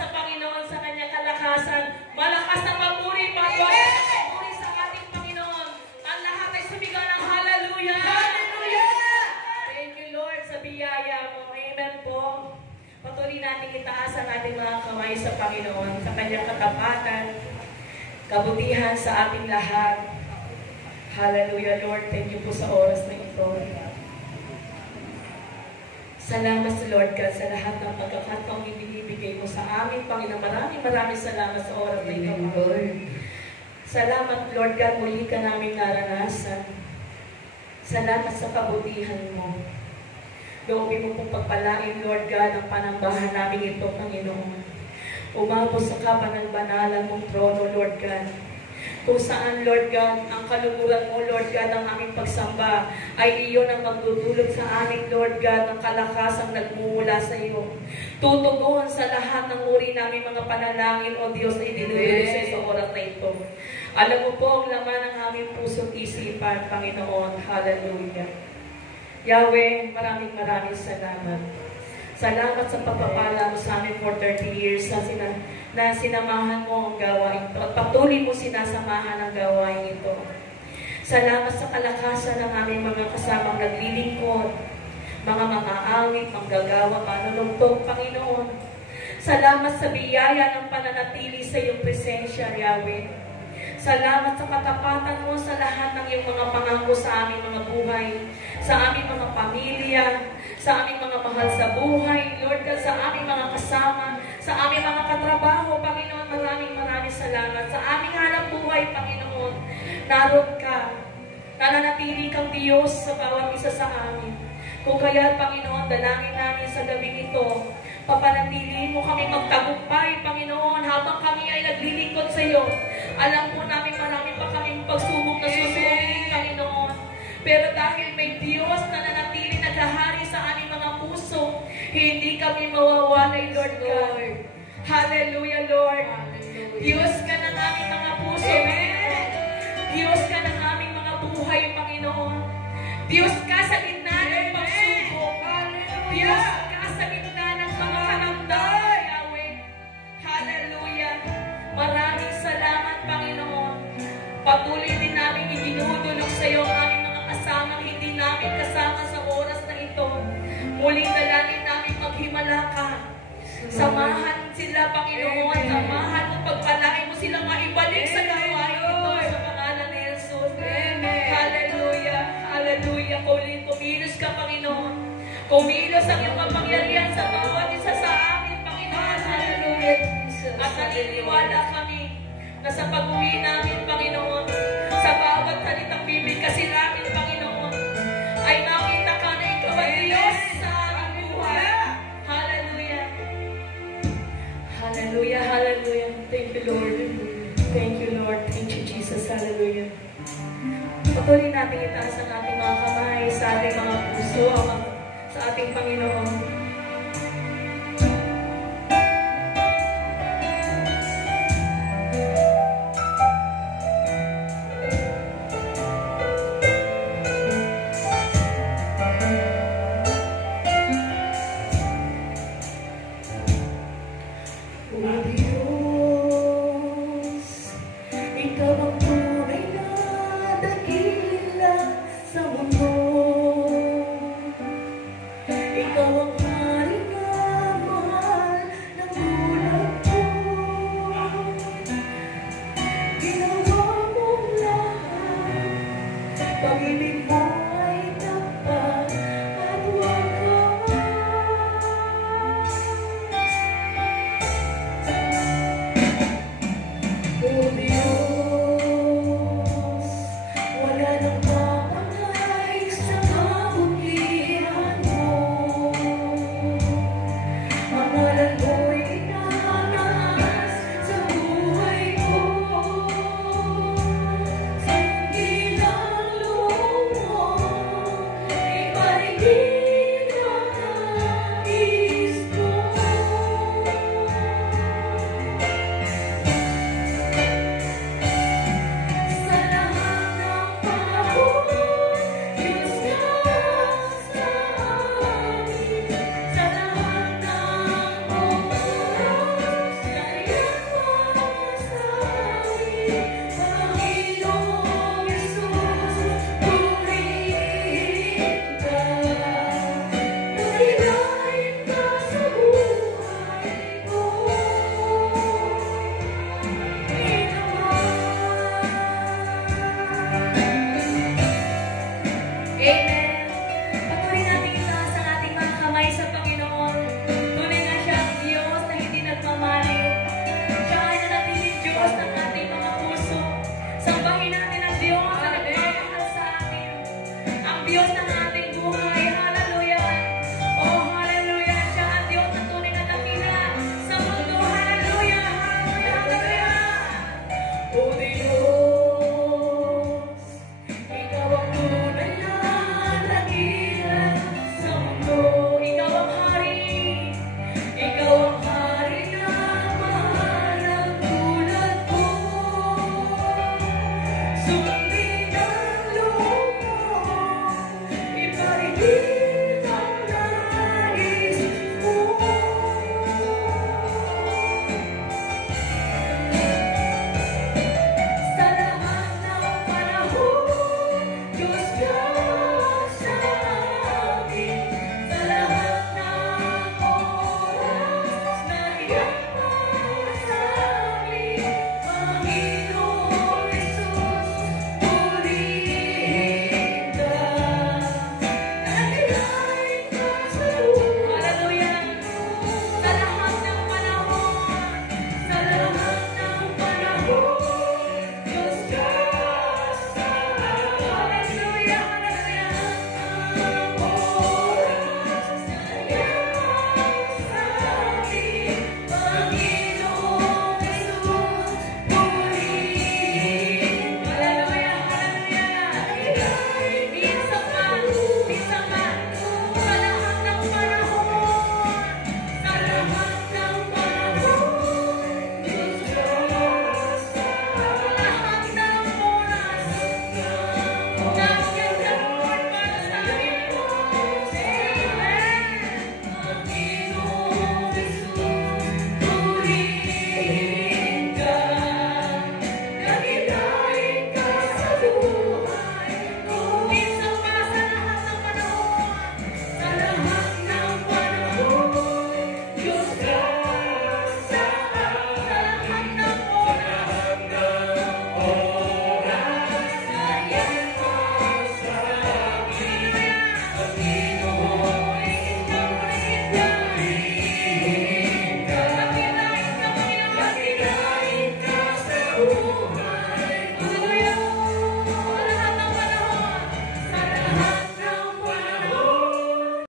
sa Panginoon sa kanyang kalakasan. Malakas na papuri, papuri sa ating Panginoon. Ang lahat ay sumigaw ng hallelujah! Hallelujah! Thank you, Lord, sa biyaya mo. Amen po. Patuloy natin itaas ang ating mga kamay sa Panginoon, sa kanyang katapatan, kabutihan sa ating lahat. Hallelujah, Lord. Thank you po sa oras na ito. Salamat sa Lord God sa lahat ng pagkakataong ibinibigay mo sa amin, Panginoon. Maraming salamat sa oras na ito, Lord. Salamat, Lord God, muli ka namin naranasan. Salamat sa kabutihan mo. Loobin mo pong pagpalain, Lord God, ang panambahan namin ito, Panginoon. Umabot sa kabanal-banalan mong trono, Lord God. Kung saan, Lord God, ang kaluluran mo, Lord God, ang aming pagsamba ay iyon ang magdudulot sa amin, Lord God, ng kalakasang nagmumula sa iyo. Tutugon sa lahat ng uri namin mga panalangin, O Diyos, na idinulog sa iyo sa oras na ito. Alam mo po ang laman ng aming puso't isipan, Panginoon. Hallelujah. Yahweh, maraming salamat. Salamat sa pagpapala mo sa amin for 30 years na sinamahan mo ang gawain ito at patuloy mo sinasamahan ang gawain ito. Salamat sa kalakasan ng aming mga kasamang naglilingkod, mga awit, manggagawa, manunugtog, Panginoon. Salamat sa biyaya ng pananatili sa iyong presensya, Yahweh. Salamat sa katapatan mo sa lahat ng iyong mga pangako sa aming mga buhay, sa aming mga pamilya, sa aming mga mahal sa buhay, Lord God, sa aming mga kasama, sa aming mga katrabaho, Panginoon, maraming salamat. Sa aming hanap buhay, Panginoon, naroon ka, nananatili kang Diyos sa bawat isa sa amin. Kung kaya, Panginoon, dalangin namin sa gabing ito, papanatiliin mo kami magtagumpay, Panginoon, habang kami ay naglilingkod sa iyo. Alam po namin marami pa kaming pagsubok na susubin, Panginoon. Pero dahil may Diyos na nanatili naghahari sa aming mga puso, hindi kami mawawalay, Lord God. Hallelujah, Lord. Diyos ka ng aming mga puso, Panginoon. Diyos ka ng aming mga buhay, Panginoon. Diyos ka sa gitna ng pagsubok. Diyos ka sa gitna ng mga karamdaman, Yahweh. Hallelujah. Maraming salamat, Panginoon. Patuloy din namin idinudulog sa iyo ang aming mga kasamang hindi namin kasama sa oras na ito. Muling dalangin namin maghimala ka. Samahan sila, Panginoon. Samahan mo, pagpalain mo silang maibalik sa gawain ito sa pangalan ni Jesus. Hallelujah. Hallelujah. Kumilos ka, Panginoon. Kumilos ang iyong kapangyarihan sa bawat isa sa amin, Panginoon. Hallelujah. At naniniwala kami na sa pag-uwi namin, Panginoon, sa bawat salitang bibigkasin namin, Panginoon, ay makita ka na ikaw ay Diyos sa aming buhay. Hallelujah. Hallelujah, hallelujah. Thank you, Lord. Thank you, Lord. Thank you, Jesus. Hallelujah. Patuloy natin itaas ang ating mga kamay sa ating mga puso, sa ating Panginoon.